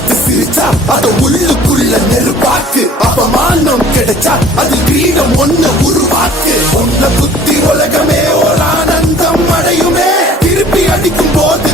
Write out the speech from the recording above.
பார்த்து சிரிச்சா அத உள்ளுக்குள்ள நெருப்பாக்கு. அவமானம் கிடைச்சா அதில் கிரீடம் ஒண்ணு உருவாக்கு. ஒன்ன புத்தி உலகமே ஒரு ஆனந்தம் அடையுமே. திருப்பி அடிக்கும் போது